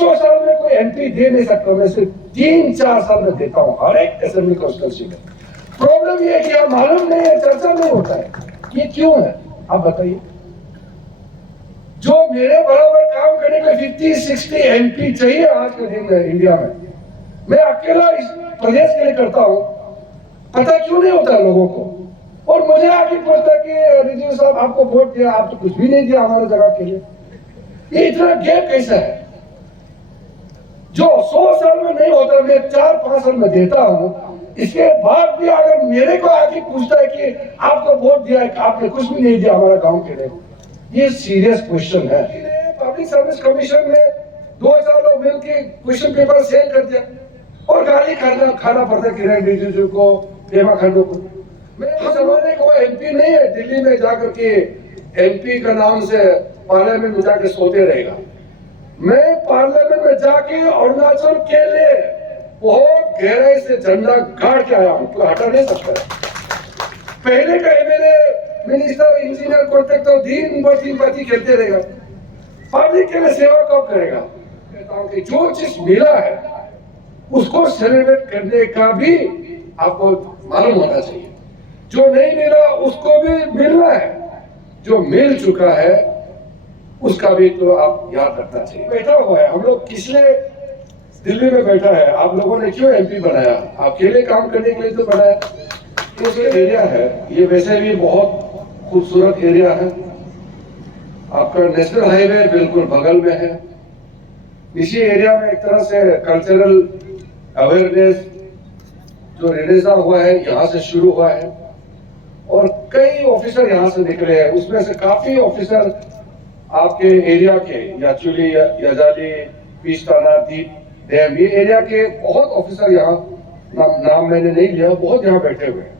100 साल में कोई एमपी दे नहीं सकता, मैं सिर्फ 3-4 साल में देता हूँ हर एक असेंबली कॉन्स्टिट्यूंसी में। प्रॉब्लम ये है कि आप मालूम नहीं है, चर्चा नहीं होता है, ये क्यों है आप बताइए। जो मेरे बराबर काम करने के 50-60 एमपी चाहिए आज के दिन में इंडिया में, मैं अकेला इस प्रदेश के लिए करता हूँ, पता क्यों नहीं होता लोगों को। और मुझे आगे पूछता कि रिजवी साहब आपको वोट दिया, आप तो कुछ भी नहीं दिया हमारे जगह के लिए। ये इतना गैप कैसा है जो 100 साल में नहीं होता, मैं 4-5 साल में देता हूँ, इसके बाद भी अगर मेरे को आके पूछता है कि आपको वोट दिया है, आपने कुछ भी नहीं दिया हमारे गांव के लिए, ये सीरियस क्वेश्चन है। पब्लिक सर्विस कमीशन में 2000 लोग मिलकर क्वेश्चन पेपर सेल कर दिया और गाली खाना पड़ता किरण रिजिजू को, पेमा खांडू को। मैं जमाने को एमपी नहीं है, दिल्ली में जाकर के एमपी का नाम से पार्लियामेंट में जाके सोते रहेगा। मैं पार्लियामेंट में जाके अरुणाचल के लिए बहुत गहराई से झंडा गाड़ के आया हूं, तो हटा नहीं सकता। पहले का एमएलए, मिनिस्टर, इंजीनियर, कॉन्ट्रैक्टर दिन भर दिन बाती खेलते रहेगा, पब्लिक के लिए सेवा कब करेगा। कहता हूं कि जो चीज मिला है उसको सेलिब्रेट करने का भी आपको मालूम होना चाहिए, जो नहीं मिला उसको भी मिलना है, जो मिल चुका है उसका भी तो आप याद रखना चाहिए। बैठा हुआ है, हम लोग किसलिए दिल्ली में बैठा है, आप लोगों ने क्यों एमपी बनाया, अकेले काम करने के लिए तो बनाया। ये एरिया है, ये वैसे भी बहुत खूबसूरत एरिया है, आपका नेशनल हाईवे बिल्कुल बगल में है। इसी एरिया में एक तरह से कल्चरल अवेयरनेस जो रिनेसा हुआ है यहाँ से शुरू हुआ है और कई ऑफिसर यहाँ से निकले हैं। उसमें से काफी ऑफिसर आपके एरिया के याचुली, यजाली, पीस्ताना, दीप डैम, ये एरिया के बहुत ऑफिसर यहाँ, नाम मैंने नहीं लिया, बहुत यहाँ बैठे हुए हैं।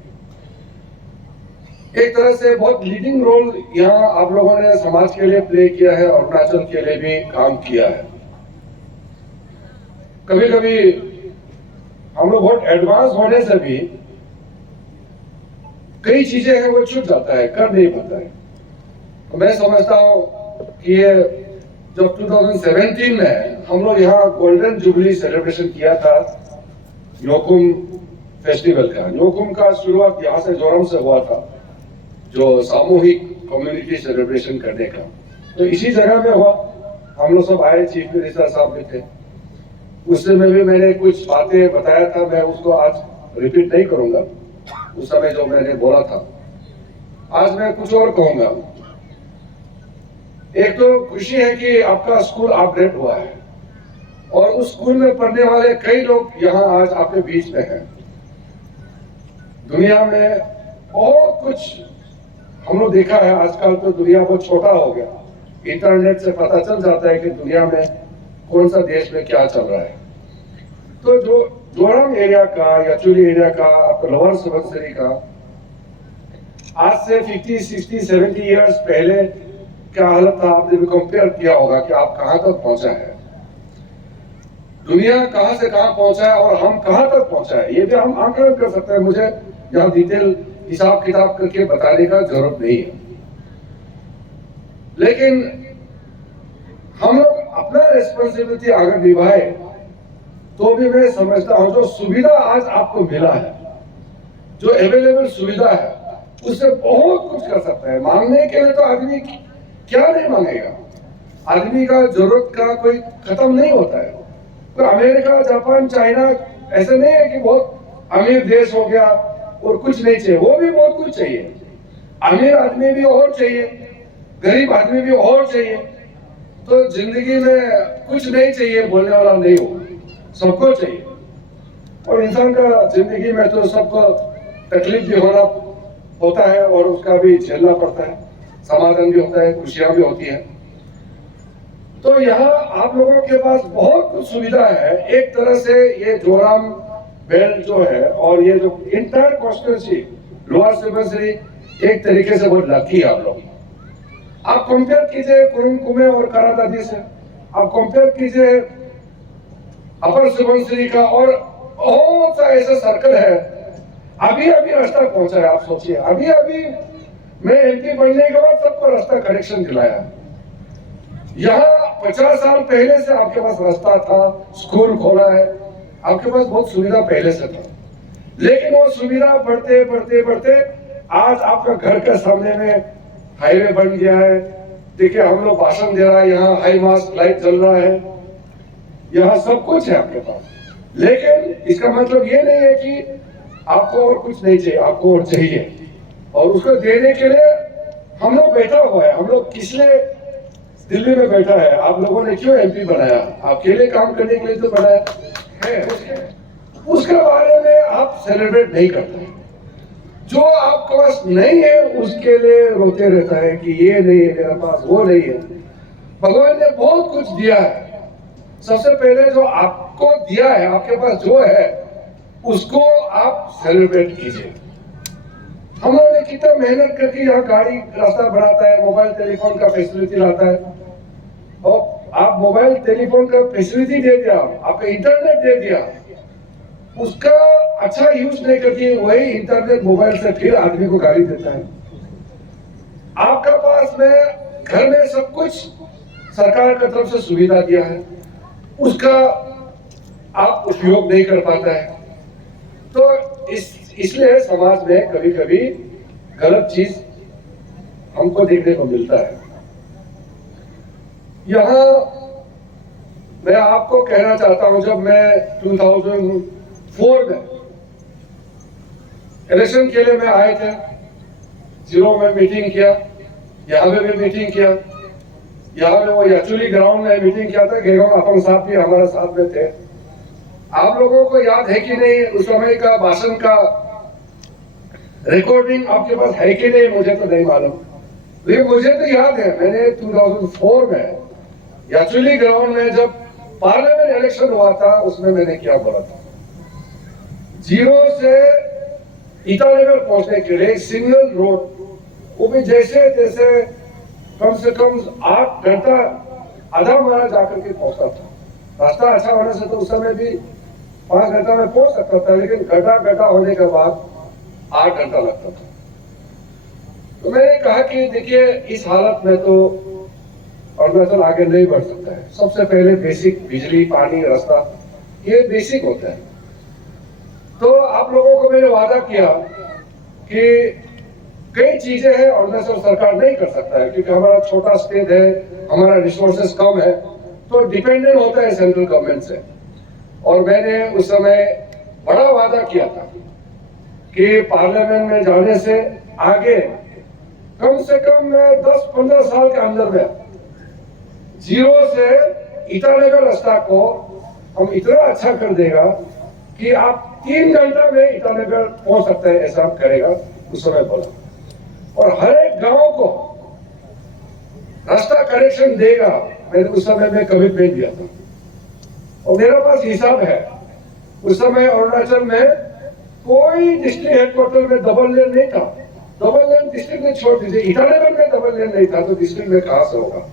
एक तरह से बहुत लीडिंग रोल यहाँ आप लोगों ने समाज के लिए प्ले किया है, अरुणाचल के लिए भी काम किया है। कभी कभी हम लोग बहुत एडवांस होने से भी कई चीजें हैं वो छूट जाता है, कर नहीं पाता है। तो मैं समझता हूँ कि ये जब 2017 में हम लोग यहाँ गोल्डन जुबली सेलिब्रेशन किया था न्योकुम फेस्टिवल का, न्योकुम का शुरुआत यहाँ से जोरम से हुआ था, जो सामूहिक कम्युनिटी सेलिब्रेशन करने का, तो इसी जगह में हुआ। हम लोग सब आए, चीफ मिनिस्टर साहब भी थे, उस समय भी मैंने कुछ बातें बताया था, मैं उसको आज रिपीट नहीं करूंगा, उस समय जो मैंने बोला था। आज मैं कुछ और कहूंगा। एक तो खुशी है कि आपका स्कूल अपग्रेड हुआ है और उस स्कूल में पढ़ने वाले कई लोग यहाँ आज आपके बीच में हैं। दुनिया में बहुत कुछ हम लोग देखा है, आजकल तो दुनिया बहुत छोटा हो गया, इंटरनेट से पता चल जाता है कि दुनिया में कौन सा देश में क्या चल रहा है। तो जो जोरम एरिया का, याचुली एरिया का, लोअर सुबनसिरी का आज से 50, 60, 70 इयर्स पहले क्या हालत था, आपने भी कंपेयर किया होगा कि आप कहां तक पहुंचा है, दुनिया कहां से कहां पहुंचा है और हम कहां तक पहुंचा है, ये भी हम आंकलन कर सकते हैं। मुझे यहाँ डिटेल हिसाब किताब करके बताने का जरूरत नहीं है, लेकिन हम लोग अपना रिस्पॉन्सिबिलिटी अगर निभाए तो भी मैं समझता हूं जो सुविधा आज आपको मिला है, जो अवेलेबल सुविधा है, उससे बहुत कुछ कर सकता है। मांगने के लिए तो आदमी क्या नहीं मांगेगा, आदमी का जरूरत का कोई खत्म नहीं होता है। तो अमेरिका, जापान, चाइना ऐसे नहीं है कि बहुत अमीर देश हो गया और कुछ नहीं चाहिए, वो भी बहुत कुछ चाहिए। अमीर आदमी भी और चाहिए, गरीब आदमी भी और चाहिए। तो जिंदगी में कुछ नहीं चाहिए बोलने वाला नहीं हो, सबको चाहिए। और इंसान का जिंदगी में तो सबको तकलीफ भी होता है और उसका भी झेलना पड़ता है, समाधान भी होता है, खुशियां भी होती है। तो यहाँ आप लोगों के पास बहुत कुछ सुविधा है। एक तरह से ये जोरम बेल्ट जो है और ये जो इंटायर कॉन्स्टिट्यूंसी लोअर सुबनसिरी एक तरीके से बहुत लकी है आप लोग। आप कंपेयर कीजिए कुरुंग कुमे और करादादी से, आप कंपेयर कीजिए अपर सुबनसिरी का, और बहुत सा ऐसा सर्कल है अभी अभी रास्ता पहुंचा है। आप सोचिए, अभी अभी मैं एमपी बनने के बाद सबको रास्ता कनेक्शन दिलाया। यहाँ 50 साल पहले से आपके पास रास्ता था, स्कूल खोला है, आपके पास बहुत सुविधा पहले से था, लेकिन वो सुविधा बढ़ते बढ़ते बढ़ते आज आपका घर के सामने में हाईवे बन गया है। देखिए हम लोग भाषण दे रहा है, यहाँ हाई मास्ट लाइट जल रहा है, यहाँ सब कुछ है आपके पास, लेकिन इसका मतलब ये नहीं है कि आपको और कुछ नहीं चाहिए, आपको और चाहिए, और उसको देने के लिए हम लोग बैठा हुआ है। हम लोग किसलिए दिल्ली में बैठा है? आप लोगों ने क्यों एमपी बनाया? आपके लिए काम करने के लिए तो बनाया है। उसके बारे में आप सेलिब्रेट नहीं करते। जो आपके पास नहीं है उसके लिए रोते रहता है कि ये नहीं है मेरे पास, वो नहीं है। भगवान ने बहुत कुछ दिया है। सबसे पहले जो आपको दिया है, आपके पास जो है, उसको आप सेलिब्रेट कीजिए। हम लोगों ने कितना मेहनत करके यहाँ गाड़ी रास्ता बनाता है, मोबाइल टेलीफोन का फैसिलिटी लाता है, और आप मोबाइल टेलीफोन का फैसिलिटी दे दिया, आपका इंटरनेट दे दिया, उसका अच्छा यूज नहीं करके वही इंटरनेट मोबाइल से फिर आदमी को गाली देता है। आपका पास में घर में सब कुछ सरकार की तरफ से सुविधा दिया है, उसका आप उपयोग नहीं कर पाता है। तो इसलिए समाज में कभी कभी गलत चीज हमको देखने को मिलता है। यहाँ मैं आपको कहना चाहता हूं, जब मैं 2004 में इलेक्शन के लिए मैं आए थे, जीरो में मीटिंग किया, यहाँ पे भी मीटिंग किया, यहाँ पे वो याचुली ग्राउंड में मीटिंग किया था, गेगांव अपंग साहब भी हमारे साथ में थे। आप लोगों को याद है कि नहीं उस समय का भाषण का रिकॉर्डिंग आपके पास है कि नहीं, मुझे तो नहीं मालूम, लेकिन मुझे तो याद है मैंने 2004 में याचुली ग्राउंड में जब पार्लियामेंट इलेक्शन हुआ था, उसमें मैंने क्या बोला था, जीरो से ईटानगर पहुंचने के लिए सिंगल रोड, वो भी जैसे जैसे कम से कम 8 घंटा आधा मारा जाकर के पहुंचता था। रास्ता अच्छा होने से तो उस समय भी 5 घंटा में पहुंच सकता था, लेकिन गड्ढा होने के बाद 8 घंटा लगता था। तो मैंने कहा कि देखिए इस हालत में तो अरुणाचल आगे नहीं बढ़ सकता है। सबसे पहले बेसिक बिजली, पानी, रास्ता, ये बेसिक होता है। तो आप लोगों को मैंने वादा किया कि कई चीजें हैं अरुणाचल सरकार नहीं कर सकता है, क्योंकि हमारा छोटा स्टेट है, हमारा रिसोर्सेस कम है, तो डिपेंडेंट होता है सेंट्रल गवर्नमेंट से। और मैंने उस समय बड़ा वादा किया था कि पार्लियामेंट में जाने से आगे कम से कम मैं 10-15 साल के अंदर में जीरो से ईटानगर रास्ता को हम इतना अच्छा कर देगा कि आप 3 घंटा में ईटानगर पहुंच सकते हैं, ऐसा करेगा उस समय बोला। और हर एक गांव को रास्ता कनेक्शन देगा, मैंने उस समय में कमिटमेंट दिया था। और मेरा पास हिसाब है, उस समय अरुणाचल में कोई डिस्ट्रिक्ट हेडक्वार्टर में डबल लेन नहीं था। डबल लेन डिस्ट्रिक्ट में छोड़ दीजिए, ईटानगर में डबल लेन नहीं था तो डिस्ट्रिक्ट में कहां से होगा।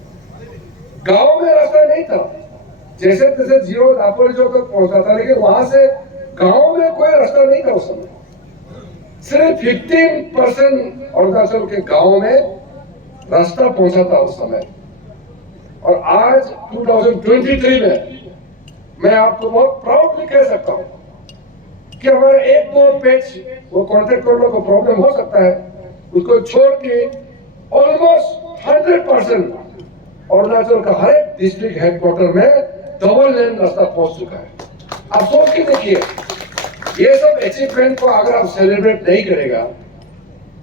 गांव में रास्ता नहीं था, जैसे तैसे जीरो दापोरिजो तक पहुंचा था, लेकिन वहां से गांव में कोई रास्ता नहीं था उस समय। सिर्फ 15% अरुणाचल के गांव में रास्ता पहुंचा था उस समय। और आज 2023 में मैं आपको बहुत प्राउडली कह सकता हूं कि हमारे 1-2 पेज वो कॉन्ट्रैक्टर को प्रॉब्लम हो सकता है, उसको छोड़ के ऑलमोस्ट 100% अरुणाचल का हर एक डिस्ट्रिक्ट हेडक्वार्टर में डबल लेन रास्ता पहुंच चुका है। आप सोच के देखिए, ये सब अचीवमेंट को अगर आप सेलिब्रेट नहीं करेगा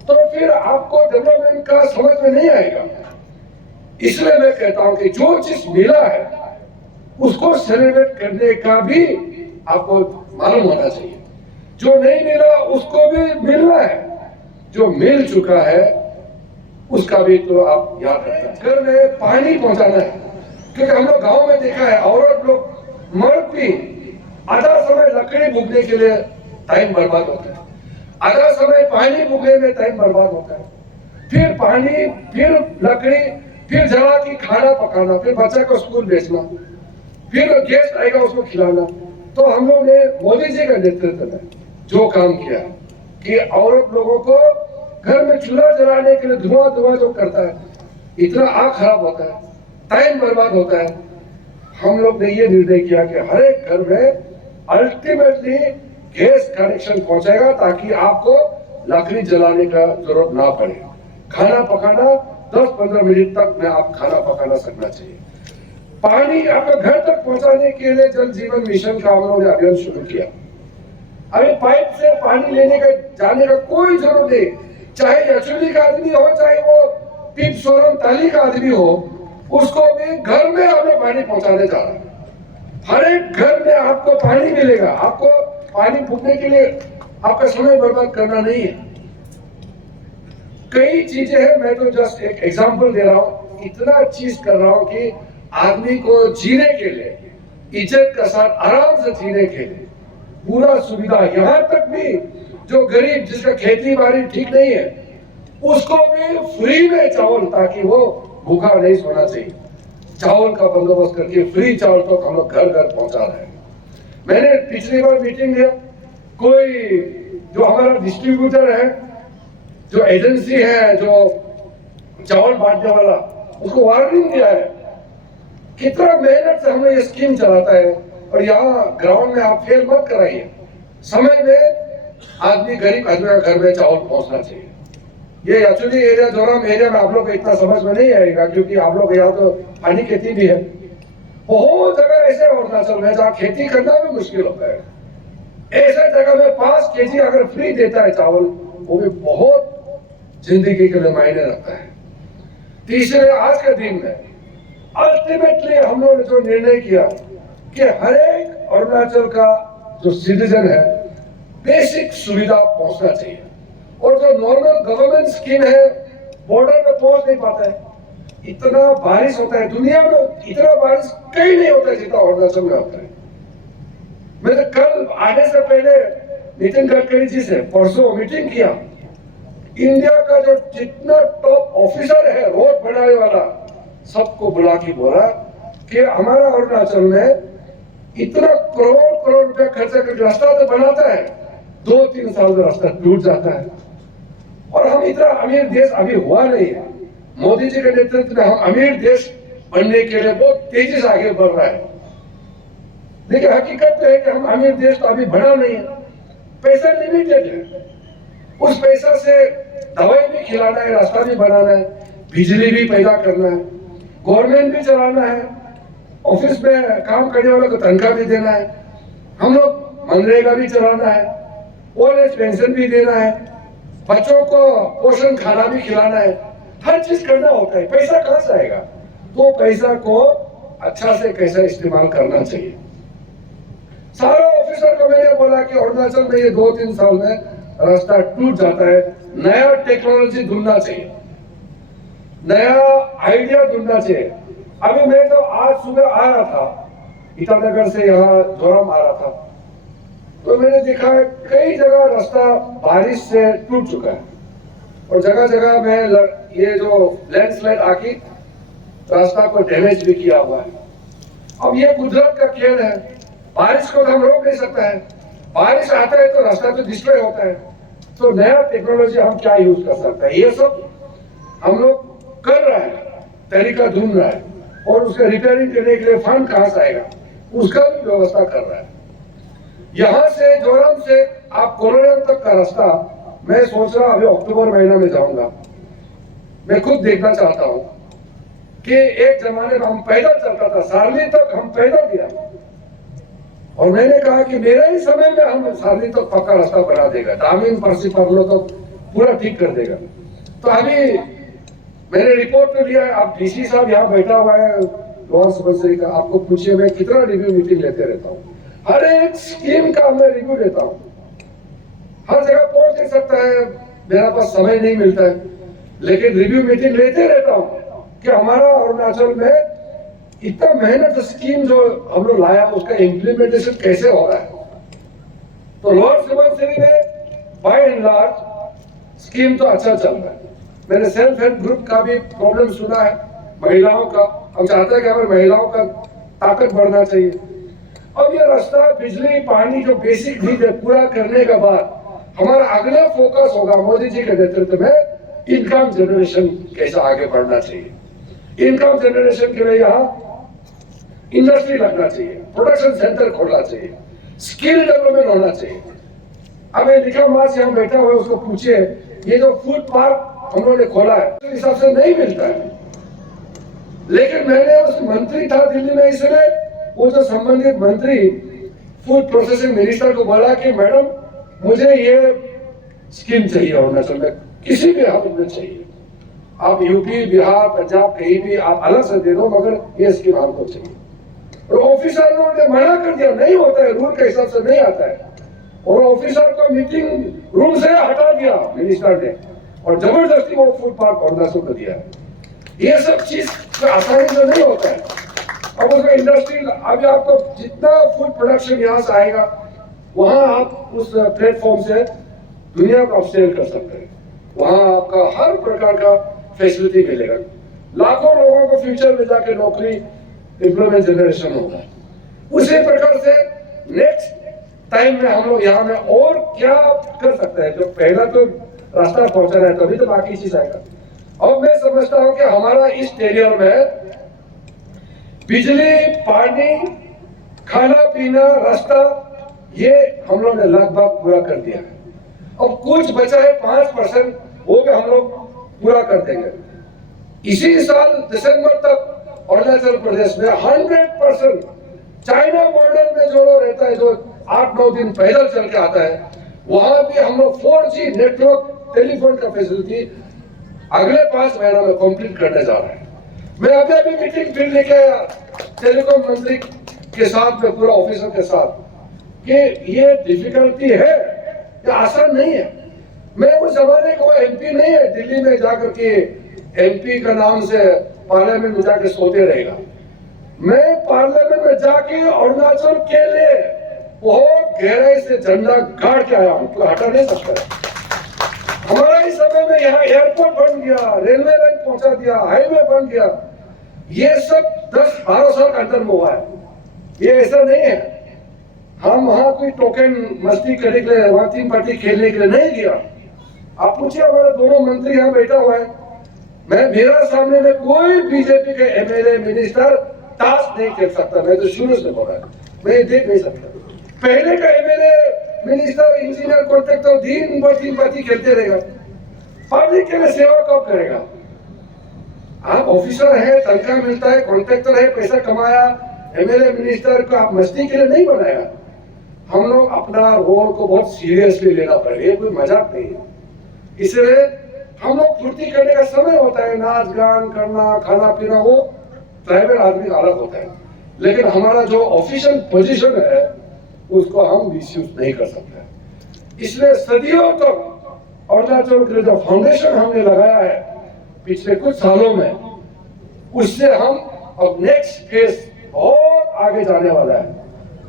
तो फिर आपको डेवलपमेंट का समझ में नहीं आएगा। इसलिए मैं कहता हूं कि जो चीज मिला है उसको सेलिब्रेट करने का भी आपको मालूम होना चाहिए। जो नहीं मिला उसको भी मिलना है, जो मिल चुका है उसका भी तो आप याद रखना। घर में पानी पहुंचाना है, क्योंकि हम लोग गांव में देखा है औरत लोग मर्द भी आधा समय लकड़ी भूखने के लिए टाइम बर्बाद होता है, आधा समय पानी भूखने में टाइम बर्बाद होता है, फिर पानी, फिर लकड़ी, फिर जला के खाना पकाना, फिर बच्चा को स्कूल भेजना, फिर गेस्ट आएगा उसको खिलाना। तो हम लोग ने मोदी जी का नेतृत्व में जो काम किया कि औरत लोगों को घर में चूल्हा जलाने के लिए धुआं जो करता है, इतना आग खराब होता है, टाइम बर्बाद होता है। हम लोग ने ये निर्णय किया कि हर एक घर में अल्टीमेटली गैस कनेक्शन पहुंचेगा ताकि आपको लकड़ी जलाने का जरूरत ना पड़े। खाना पकाना 10-15 मिनट तक में आप खाना पकाना सकना चाहिए। पानी आपके घर तक पहुंचाने के लिए जल जीवन मिशन का हम लोगों ने अभियान शुरू किया। अभी पाइप से पानी लेने का जाने का कोई जरूरत नहीं, चाहे यचुली का आदमी हो चाहे वो पीप सोरम ताली का आदमी हो, उसको भी घर में हमें पानी पहुंचाने जा रहा है। हर एक घर में आपको पानी मिलेगा। आपको पानी फूकने के लिए आपका समय बर्बाद करना नहीं है। कई चीजें हैं, मैं तो जस्ट एक एग्जांपल दे रहा हूं। इतना चीज कर रहा हूं कि आदमी को जीने के लिए इज्जत के साथ आराम से जीने के लिए पूरा सुविधा, यहाँ तक भी जो गरीब जिसका खेती बाड़ी ठीक नहीं है उसको भी फ्री में चावल, ताकि वो भूखा नहीं सोना चाहिए, चावल का बंदोबस्त करके फ्री चावल तो हम लोग घर घर पहुंचा रहे हैं। मैंने पिछली बार मीटिंग लिया, कोई जो हमारा डिस्ट्रीब्यूटर है, जो एजेंसी है, जो चावल बांटने वाला, उसको वार्निंग दिया है कितना मेहनत से हमने ये स्कीम चलाता है और यहाँ ग्राउंड में आप फेल मत कराइए। समय में आदमी, गरीब आदमी का घर में चावल पहुंचना चाहिए। ये एक्चुअली एरिया, जोराम एरिया में आप लोग को इतना समझ में नहीं आएगा क्योंकि आप लोग यहाँ तो पानी खेती भी है। बहुत जगह ऐसे अरुणाचल में जहाँ खेती करना भी मुश्किल होता है, ऐसे जगह में 5 kg अगर फ्री देता है चावल, वो भी बहुत जिंदगी के लिए मायने रखता है। तीसरे, आज के दिन में अल्टीमेटली हम लोगों ने जो निर्णय किया कि हर एक अरुणाचल का जो सिटीजन है बेसिक सुविधा पहुंचना चाहिए। और जो नॉर्मल गवर्नमेंट स्कीम है बॉर्डर पे पहुंच नहीं पाता है। इतना बारिश होता है, दुनिया में इतना बारिश कहीं नहीं होता है जितना अरुणाचल में होता है। मैंने कल आने से पहले नितिन गडकरी जी से परसों मीटिंग किया। इंडिया का जो जितना टॉप ऑफिसर है रोड बनाने वाला, सबको बुला के बोला कि हमारा अरुणाचल में इतना करोड़ रुपया खर्चा करके रास्ता तो बनाता है, 2-3 साल में रास्ता टूट जाता है। और हम इतना अमीर देश अभी हुआ नहीं है। मोदी जी के नेतृत्व में हम अमीर देश बनने के लिए बहुत तेजी से आगे बढ़ रहा है। लेकिन हकीकत तो है कि हम अमीर देश तो अभी बना नहीं है, पैसा लिमिटेड है। उस पैसा से दवाई भी खिलाना है, रास्ता भी बनाना है, बिजली भी पैदा करना है, गवर्नमेंट भी चलाना है, ऑफिस में काम करने वालों को तनख्वाह भी देना है, हम लोग मनरेगा भी चलाना है, ओल्ड एज पेंशन भी देना है, बच्चों को पोषण खाना भी खिलाना है, हर चीज करना होता है। पैसा कहां से आएगा? तो पैसा को अच्छा से कैसा इस्तेमाल करना चाहिए। सारा ऑफिसर को मैंने बोला कि अरुणाचल में ये 2-3 साल में रास्ता टूट जाता है, नया टेक्नोलॉजी ढूंढना चाहिए, नया आइडिया ढूंढना चाहिए। अभी मैं तो आज सुबह आ रहा था, ईटानगर से यहाँ जोराम आ रहा था, तो मैंने देखा है कई जगह रास्ता बारिश से टूट चुका है और जगह जगह में ये जो लैंडस्लाइड आके रास्ता को डैमेज भी किया हुआ है। अब ये कुदरत का खेल है, बारिश को तो हम रोक नहीं सकता है। बारिश आता है तो रास्ता तो डिस्ट्रॉय होता है। तो नया टेक्नोलॉजी हम क्या यूज कर सकते हैं, ये सब हम लोग कर रहे हैं, तरीका ढूंढ रहा है और उसका रिपेयरिंग करने के लिए फंड कहां से आएगा उसका भी व्यवस्था कर रहा है। यहाँ से जोराम से आप कोलोरियम तक का रास्ता मैं सोच रहा अभी अक्टूबर महीना में जाऊंगा। मैं खुद देखना चाहता हूँ कि एक जमाने में हम पैदल चलता था, सारली तक हम पैदल गया और मैंने कहा कि मेरे ही समय में हम सारली तक पक्का रास्ता बना देगा, दामिन परसी परलो तो पूरा ठीक कर देगा। तो अभी मैंने रिपोर्ट तो लिया है, आप डीसी साहब यहाँ बैठा हुआ है लोअर सुबनसिरी का, आपको पूछिए मैं कितना रिव्यू मीटिंग लेते रहता हूँ, हर एक स्कीम का मैं रिव्यू देता हूँ, हर जगह पहुंच नहीं सकता है, मेरा पास समय नहीं मिलता है, लेकिन रिव्यू मीटिंग लेते रहता हूँ कि हमारा अरुणाचल में इतना मेहनत स्कीम जो हम लोग लाया उसका इम्प्लीमेंटेशन कैसे हो रहा है। तो लोअर सुबनसिरी में बाय एंड लार्ज स्कीम तो अच्छा चल रहा है। मैंने सेल्फ हेल्प ग्रुप का भी प्रॉब्लम सुना है, महिलाओं का, हम चाहते हैं कि हमारी महिलाओं का ताकत बढ़ना चाहिए। अब ये रास्ता, बिजली, पानी जो बेसिक नीड है पूरा करने के बाद हमारा अगला फोकस होगा मोदी जी के नेतृत्व में इनकम जनरेशन कैसे आगे बढ़ना चाहिए। इनकम जनरेशन के लिए यहाँ इंडस्ट्री लगना चाहिए, प्रोडक्शन सेंटर खोलना चाहिए, स्किल डेवलपमेंट होना चाहिए। अब ये लिखा मास यहाँ बैठा हुआ है, उसको पूछिए ये जो फूड पार्क हम लोगों ने खोला है तो हिसाब से नहीं मिलता है, लेकिन मैंने उस मंत्री था दिल्ली में, इसलिए वो जो संबंधित मंत्री फूड प्रोसेसिंग मिनिस्टर को बोला कि मैडम मुझे ये स्कीम चाहिए अरुणाचल में, किसी भी हालत में चाहिए, आप यूपी बिहार पंजाब कहीं भी आप अलग से दे दो, मगर ये स्कीम हमको चाहिए। और ऑफिसरों ने मना कर दिया, नहीं होता है, रूल के हिसाब से नहीं आता है, और ऑफिसर को मीटिंग रूम से हटा दिया मिनिस्टर ने, और जबरदस्ती वो फूड पार्क अरुणाचल को दिया है। ये सब चीज आसानी से नहीं होता है। अब उसमें इंडस्ट्री, अभी आपको जितना फूड प्रोडक्शन यहाँ से आएगा वहां आप उस प्लेटफॉर्म से दुनिया को आप सेल कर सकते हैं, वहां आपका हर प्रकार का फैसिलिटी मिलेगा, लाखों लोगों को फ्यूचर में जाके नौकरी एम्प्लॉयमेंट जनरेशन होगा। उसी प्रकार से नेक्स्ट टाइम में हम लोग यहाँ में और क्या कर सकते हैं, जो पहला तो रास्ता पहुंचाना है, तभी तो बाकी चीज आएगा। अब मैं समझता हूं कि हमारा इस एरिया में बिजली, पानी, खाना पीना, रास्ता, ये हम लोग ने लगभग पूरा कर दिया है। अब कुछ बचा है 5%, वो भी हम लोग पूरा कर देंगे। इसी साल दिसंबर तक अरुणाचल प्रदेश में 100% चाइना बॉर्डर में जो लोग रहता है, जो 8-9 दिन पैदल चल के आता है, वहां भी हम लोग 4G नेटवर्क टेलीफोन का फैसिलिटी अगले 5 महीनों में कंप्लीट करने जा रहे हैं। मैं अभी मीटिंग फिर लेके आया टेलीकॉम मंत्री के साथ में, पूरा ऑफिसर के साथ, कि ये डिफिकल्टी है, ये आसान नहीं है। मैं उस जमाने को एमपी नहीं है, दिल्ली में जाकर के एमपी का नाम से पार्लियामेंट में जाके सोते रहेगा। मैं पार्लियामेंट में जाके अरुणाचल के लिए बहुत गहराई से झंडा गाड़ के आया हूं, तो हटा नहीं सकता। हमारा इस समय में यहाँ एयरपोर्ट बन गया, रेलवे लाइन पहुंचा दिया, हाईवे बन गया, ये सब 10-12 साल के अंदर में हुआ है। ये ऐसा नहीं है हम वहां कोई टोकन मस्ती करने के लिए, वहां 3 पार्टी खेलने के लिए नहीं गया। आप पूछिए, हमारे दोनों मंत्री यहाँ बैठा हुआ है, मैं मेरा सामने में कोई बीजेपी के एमएलए मिनिस्टर ताश नहीं खेल सकता, मैं तो शुरू से बोला, मैं देख नहीं सकता। पहले का एमएलए मिनिस्टर, इंजीनियर, कॉन्ट्रैक्टर दिन भर 3 पार्टी खेलते रहेगा, पब्लिक के लिए सेवा कब करेगा? आप ऑफिसर है, तनख्वाह मिलता है, कॉन्ट्रैक्टर है, पैसा कमाया, एमएलए मिनिस्टर को आप मस्ती के लिए नहीं बनाया। हम लोग अपना रोल को बहुत सीरियसली लेना पड़ेगा, ये कोई मजाक नहीं है। इसलिए हम लोग फुर्ती करने का समय होता है, नाच गान करना, खाना पीना, वो ट्राइबल आदमी का अलग होता है, लेकिन हमारा जो ऑफिशियल पोजीशन है उसको हम मिसयूज नहीं कर सकते। इसलिए सदियों तक अरुणाचल के लिए जो फाउंडेशन हमने लगाया है पिछले कुछ सालों में, उससे हम अब नेक्स्ट फेज बहुत आगे जाने वाला है।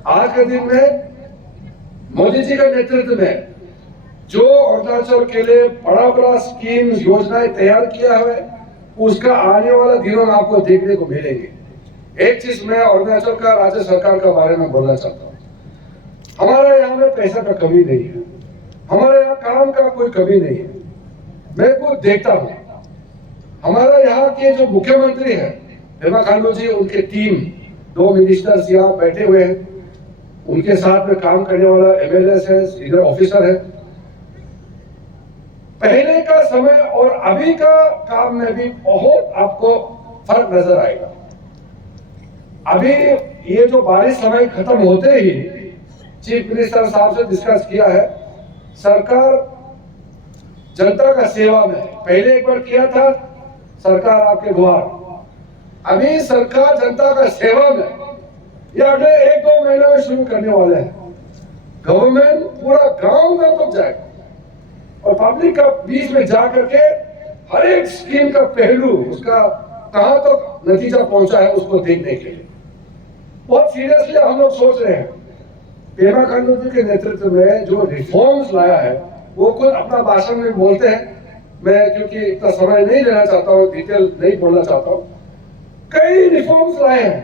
आज के दिन में मोदी जी के नेतृत्व में जो अरुणाचल के लिए बड़ा बड़ा स्कीम योजनाएं तैयार किया है, उसका आने वाला दिनों में आपको देखने को मिलेंगे। एक चीज मैं अरुणाचल का राज्य सरकार के बारे में बोलना चाहता हूँ, हमारे यहाँ में पैसा का कमी नहीं है, हमारे यहाँ काम का कोई कमी नहीं है। मैं खुद देखता हूँ, हमारा यहाँ के जो मुख्यमंत्री है पेमा खांडू जी, उनके टीम 2 मिनिस्टर्स यहाँ बैठे हुए हैं, उनके साथ में काम करने वाला एमएलएस है, सीनियर ऑफिसर है। पहले का समय और अभी का काम में भी बहुत आपको फर्क नजर आएगा। अभी ये जो बारिश समय खत्म होते ही चीफ मिनिस्टर साहब से डिस्कस किया है, सरकार जनता का सेवा में, पहले एक बार किया था सरकार आपके द्वार, अभी सरकार जनता का सेवा में ये अगले 1-2 महीने में शुरू करने वाले हैं। गवर्नमेंट पूरा गांव में तो जाएगा और पब्लिक का बीच में जा करके हर एक स्कीम का पहलू, उसका कहां तक नतीजा पहुंचा है, उसको देखने के लिए बहुत सीरियसली हम लोग सोच रहे हैं। पेमा खांडू जी के नेतृत्व में जो रिफॉर्म्स लाया है, वो खुद अपना भाषण में बोलते हैं, मैं क्योंकि इतना समय नहीं लेना चाहता हूँ, डिटेल नहीं बोलना चाहता हूँ। कई रिफॉर्म्स लाए हैं।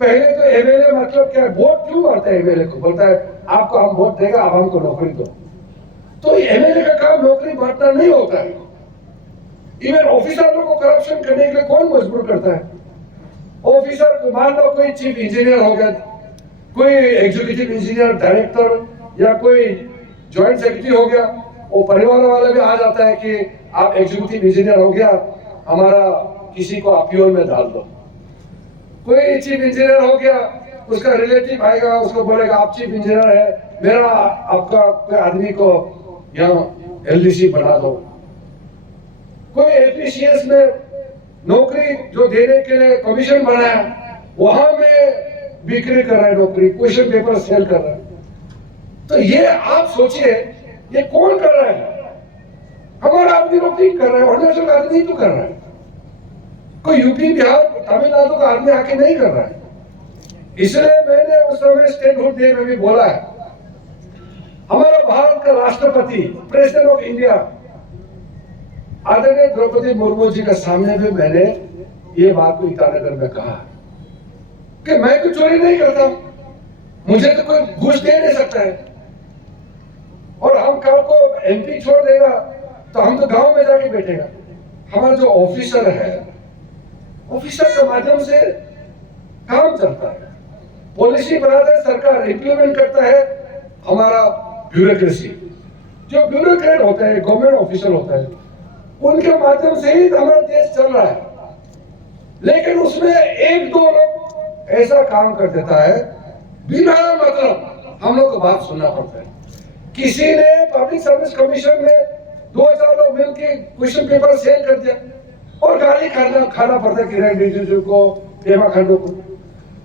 पहले तो एमएलए मतलब क्या है, वोट क्यों मारता है एमएलए को, बोलता है आपको हम वोट देगा, आप हमको नौकरी दो। तो एमएलए का काम नौकरी बांटना नहीं होता है। इवन ऑफिसरों को करप्शन करने के लिए कौन मजबूर करता है? ऑफिसर मान लो कोई चीफ इंजीनियर हो गया, कोई एग्जीक्यूटिव इंजीनियर, डायरेक्टर या कोई जॉइंट सेक्रेटरी हो गया, वो परिवार वाला भी आ जाता है कि आप एग्जीक्यूटिव इंजीनियर हो गया, हमारा किसी को आईपीओ में डाल दो। कोई चीफ इंजीनियर हो गया, उसका रिलेटिव आएगा, उसको बोलेगा आप चीफ इंजीनियर है, मेरा आपका कोई आदमी को यहाँ एलडीसी बना दो। कोई एपीसीएस में नौकरी जो देने के लिए कमीशन बनाया, वहां में बिक्री कर रहा है, नौकरी क्वेश्चन पेपर सेल कर रहा है। तो ये आप सोचिए, ये कौन कर रहा है? हमारा आदमी लोग नहीं कर रहा है, अरुणाचल का आदमी तो कर रहा है, कोई यूपी बिहार तमिलनाडु का आदमी आके नहीं कर रहा है। इसलिए मैंने उस समय स्टेटहुड डे में भी बोला है, हमारा भारत का राष्ट्रपति प्रेसिडेंट ऑफ इंडिया आदरणीय द्रौपदी मुर्मू जी के सामने भी मैंने ये बात को ईटानगर में कहा कि मैं तो चोरी नहीं करता, मुझे तो कोई घूस दे नहीं सकता है, और हम कल को एमपी छोड़ देगा तो हम तो गांव में जाके बैठेगा। हमारा जो ऑफिसर है, ऑफिसर के माध्यम से काम चलता है, पॉलिसी बनाता है सरकार, इंप्लीमेंट करता है हमारा ब्यूरोक्रेसी। जो ब्यूरोक्रेट होता है, गवर्नमेंट ऑफिसर होता है, उनके माध्यम से ही हमारा देश चल रहा है। लेकिन उसमें एक दो लोग ऐसा काम कर देता है, बिना मतलब हम लोग को बात सुनना पड़ता है। किसी ने पब्लिक सर्विस कमीशन में 2-4 लोग मिलकर क्वेश्चन पेपर सेल कर दिया और गाली खाना पड़ता है किरण रिजिजू को, पेमा खांडू को।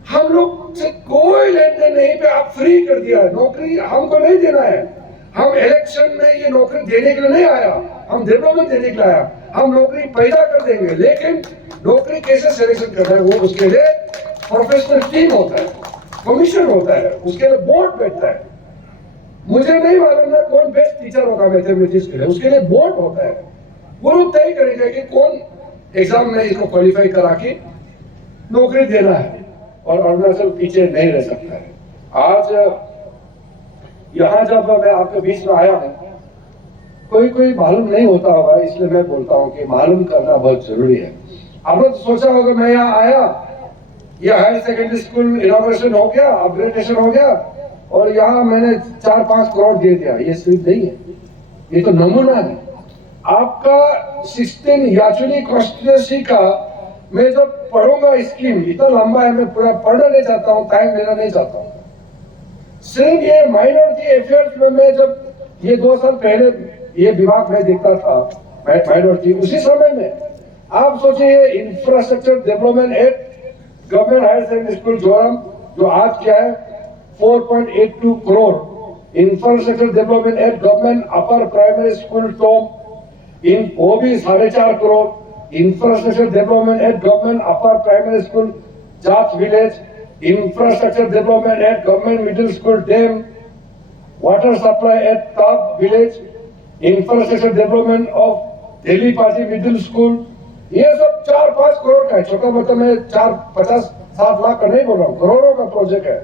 हम लोग से कोई लेन देन नहीं पे आप फ्री कर दिया है, नौकरी हमको नहीं देना है। हम इलेक्शन में ये नौकरी देने के लिए नहीं आया, हम डेवलपमेंट देने के लिए आया। हम नौकरी पैदा कर देंगे, लेकिन नौकरी कैसे सिलेक्शन करना है वो उसके लिए प्रोफेशनल टीम होता है, कमीशन होता है, उसके लिए बोर्ड बैठता है। मुझे नहीं मालूम है कौन बेस्ट टीचर होगा मैथमेटिक्स के लिए, उसके लिए बोर्ड होता है। वो लोग तय करेंगे कि कौन एग्जाम में इसको क्वालिफाई करा के नौकरी देना है, और अरुणाचल पीछे नहीं रह सकता है। आज यहाँ जब मैं आपके बीच में आया हूँ, कोई मालूम नहीं होता होगा, इसलिए मैं बोलता हूँ कि मालूम करना बहुत जरूरी है। आपने तो सोचा होगा मैं यहाँ आया, ये हायर सेकेंडरी स्कूल इनॉग्रेशन हो गया, अपग्रेडेशन हो गया, और यहाँ मैंने 4-5 करोड़ दे दिया। ये सिर्फ नहीं है, ये तो नमूना है। आपका 16 याचुली कॉन्स्टिट्यूएंसी का मैं जब पढ़ूंगा, स्कीम इतना लंबा है, मैं पूरा पढ़ना नहीं चाहता हूँ, टाइम लेना नहीं चाहता हूँ। सिर्फ ये माइनॉरिटी अफेयर्स में मैं जब ये 2 साल पहले ये विभाग में देखता था, माइनॉरिटी, उसी समय में आप सोचिए infrastructure development act government higher secondary school Zoram, जो आज क्या है 4.82 crore, infrastructure development act government upper primary school Tom, इन वो भी 4.5 crore, infrastructure development act government upper primary school Jat village, infrastructure development act government middle school dam, water supply at Tap village, infrastructure development of Delhi party middle school. ये सब 4-5 करोड़ का है, छोटा मोटा मैं 4-50-7 लाख का नहीं बोल रहा हूँ, करोड़ों का प्रोजेक्ट है।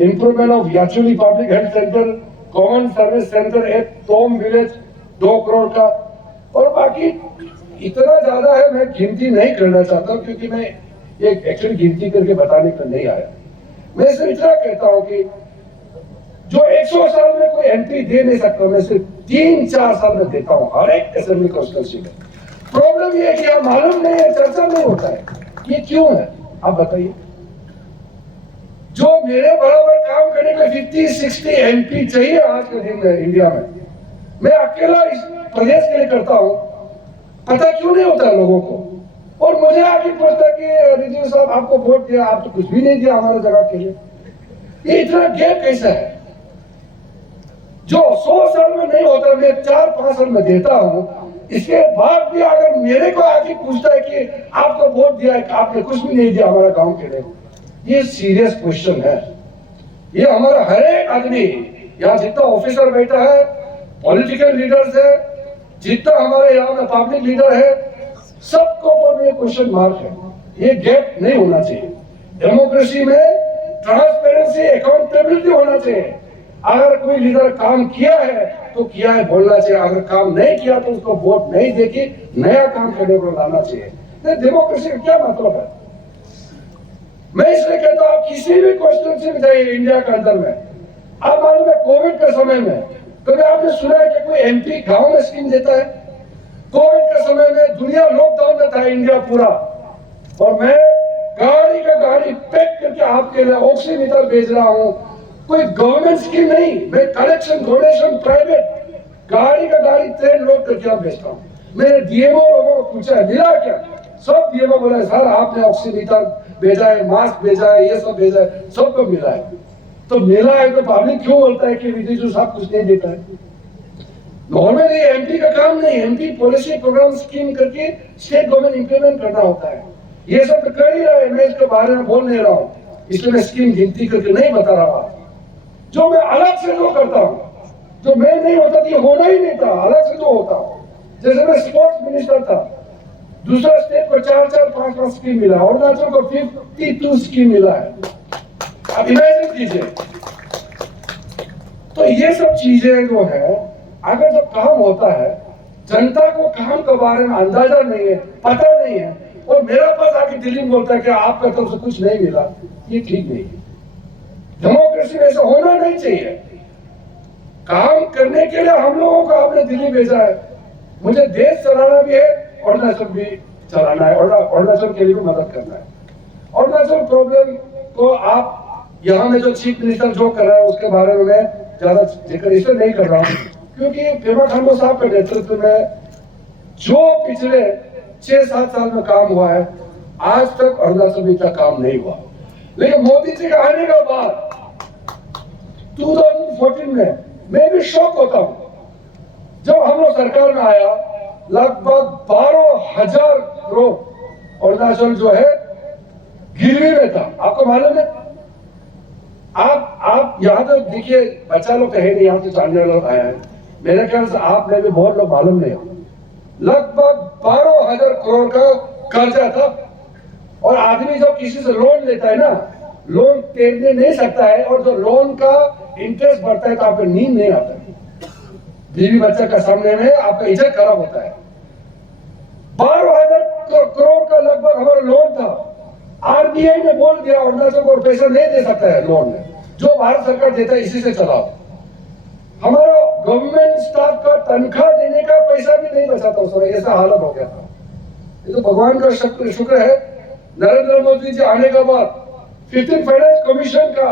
Improvement of Yachuli public health centre, common service centre at Tom village 2 crore का, और बाकी इतना ज्यादा है, मैं गिनती नहीं करना चाहता हूँ, क्योंकि मैं ये एक्चुअली गिनती करके बताने को नहीं आया। मैं सिर्फ इतना कहता हूँ कि जो 100 साल में कोई एंट्री दे नहीं सकता, मैं सिर्फ 3-4 साल में देता हूँ हर एक असेंबली कॉन्स्टिट्यूंसी में। प्रॉब्लम ये है कि आप मालूम नहीं है, चर्चा नहीं होता है, ये क्यों है आप बताइए। जो मेरे बराबर काम करने के लिए 50-60 एमपी चाहिए आज के दिन में इंडिया में, मैं अकेला इस प्रदेश के लिए करता हूँ, पता क्यों नहीं होता है लोगों को। और मुझे आगे पूछता कि रिजिजू साहब आपको वोट दिया, आप तो कुछ भी नहीं दिया हमारे जगह के लिए। ये इतना गैप कैसा है जो 100 साल में नहीं होता, मैं 4-5 साल में देता हूँ। इसके बाद भी अगर मेरे को आके पूछता है कि आपको वोट दिया है, आपने कुछ भी नहीं दिया हमारे गांव के लिए, ये सीरियस क्वेश्चन है। ये हमारा हर एक आदमी, यहाँ जितना ऑफिसर बैठा है, पॉलिटिकल लीडर्स है, जितना हमारे यहाँ में पब्लिक लीडर है, सबको पर ये क्वेश्चन मार्क है। ये गैप नहीं होना चाहिए। डेमोक्रेसी में ट्रांसपेरेंसी, अकाउंटेबिलिटी होना चाहिए। अगर कोई लीडर काम किया है तो किया है बोलना चाहिए, अगर काम नहीं किया तो उसको वोट नहीं देके नया काम करने को लाना चाहिए। डेमोक्रेसी का क्या मतलब है? मैं इसलिए कहता हूं, आप किसी भी कॉन्स्टिट्यूंसी में जाइए इंडिया के अंदर में, आप मालूम है कोविड के समय में कभी आपने सुना है कि कोई एमपी गांव में स्कीम देता है? कोविड के समय में दुनिया लॉकडाउन में था, इंडिया पूरा, और मैं गाड़ी का गाड़ी पैक करके आपके लिए ऑक्सीमीटर भेज रहा हूं। कोई गवर्नमेंट स्कीम नहीं, मैं कलेक्शन डोनेशन प्राइवेट गाड़ी का गाड़ी ट्रेन लोड करके आप भेजता हूं। मैंने डीएमओ लोगों को पूछा है मिला क्या? सब डीएमओ बोला सर आपने ऑक्सीमीटर भेजा है, मास्क भेजा है, ये सब भेजा है, सबको मिला है। तो मिला है तो पब्लिक क्यों बोलता है कि विदेशों साहब कुछ नहीं देता है? नॉर्मली एमपी का काम नहीं, एमपी पॉलिसी प्रोग्राम स्कीम करके स्टेट गवर्नमेंट इंप्लीमेंट करना होता है। ये सब तो कर ही रहा है, मैं इसके बारे में बोल नहीं रहा हूँ, इसलिए मैं स्कीम गिनती करके नहीं बता रहा। जो मैं अलग से जो करता हूँ, जो मैं नहीं होता तो ये होना ही नहीं था, अलग से जो होता हूँ। जैसे मैं स्पोर्ट्स मिनिस्टर था, दूसरा स्टेट को 4-4, 5-5 स्कीम मिला, अरुणाचल को 52 स्कीम मिला है। आप इमेजिन कीजिए। तो ये सब चीजें जो है, अगर जब काम होता है, जनता को काम के बारे में अंदाजा नहीं है, पता नहीं है, और मेरा पास आके दिल्ली में बोलता है कि आपका तरफ से कुछ नहीं मिला, ये ठीक नहीं है। डेमोक्रेसी में ऐसा होना नहीं चाहिए। काम करने के लिए हम लोगों को आपने दिल्ली भेजा है, मुझे देश चलाना भी है, अरुणाचल भी चलाना है, और अरुणाचल के लिए भी मदद करना है। अरुणाचल प्रॉब्लम को आप यहाँ में जो चीफ मिनिस्टर जो कर रहा है उसके बारे में मैं ज्यादा जिक्र इसलिए नहीं कर रहा हूँ, क्योंकि पेमा खांडू साहब के नेतृत्व में जो पिछले 6-7 साल में काम हुआ है, आज तक अरुणाचल में इतना काम नहीं हुआ। लेकिन मोदी जी के आने के बाद 2014 में मैं भी शौक होता हूं, जब हम लोग सरकार में आया, लगभग 12,000 करोड़ अरुणाचल जो है गिरवी में था। आपको मालूम है? आप यहाँ तो देखिए, बच्चा लोग कहे नहीं, यहाँ से जानने वाले लोग आया है, मेरे ख्याल से आप में भी बहुत लोग मालूम नहीं हो, लगभग 12,000 करोड़ का कर्जा था। और आदमी जब किसी से लोन लेता है ना, लोन तेरने नहीं सकता है, और जो लोन का इंटरेस्ट बढ़ता है तो आपको नींद नहीं आता है, बीवी बच्चा का सामने में आपका इज्जत खराब होता है। 12,000 करोड़ का लगभग हमारा लोन था। आरबीआई ने बोल दिया अरुणाचल को पैसा नहीं दे सकता है लोन में, जो भारत सरकार देता है इसी से चलाओ। हमारा गवर्नमेंट स्टाफ का तनख्वाह देने का पैसा भी नहीं बचा था उस समय, ऐसा हालत हो गया था। ये तो भगवान का शुक्र है, नरेंद्र मोदी जी आने के बाद 15 फाइनेंस कमीशन का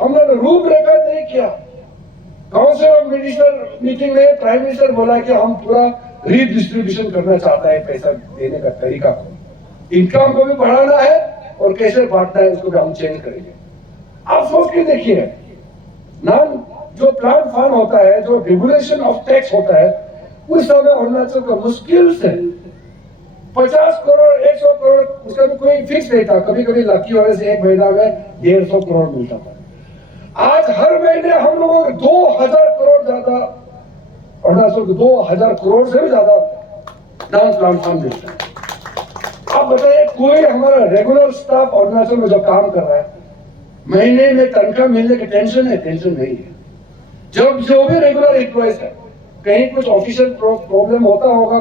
हमने रूपरेखा तय किया। काउंसिल ऑफ मिनिस्टर मीटिंग में प्राइम मिनिस्टर बोला कि हम पूरा रीडिस्ट्रीब्यूशन करना चाहता है, पैसा देने का तरीका को, इनकम को भी बढ़ाना है और कैसे बांटना है उसको भी हम चेंज करेंगे। आप सोच के देखिए, नाम जो प्लान फंड होता है, जो रेगुलेशन ऑफ टैक्स होता है, उस समय अरुणाचल का मुश्किल से 50 करोड़ 100 करोड़, उसका भी कोई फिक्स नहीं था। कभी कभी लकी होने से एक महीना में 150 करोड़ मिलता था। आज हर महीने हम लोगों को 2,000 करोड़ ज्यादा, अरुणाचल को 2,000 करोड़ से भी ज्यादा नाम प्लान फंड मिलता है। आप बताइए, कोई हमारा रेगुलर स्टाफ अरुणाचल में जो काम कर रहा है, महीने में तनख्वाह मिलने की टेंशन है? टेंशन नहीं है। जब जो भी रेगुलर एम्प्लॉयज है, कहीं कुछ ऑफिशियल प्रॉब्लम होता होगा,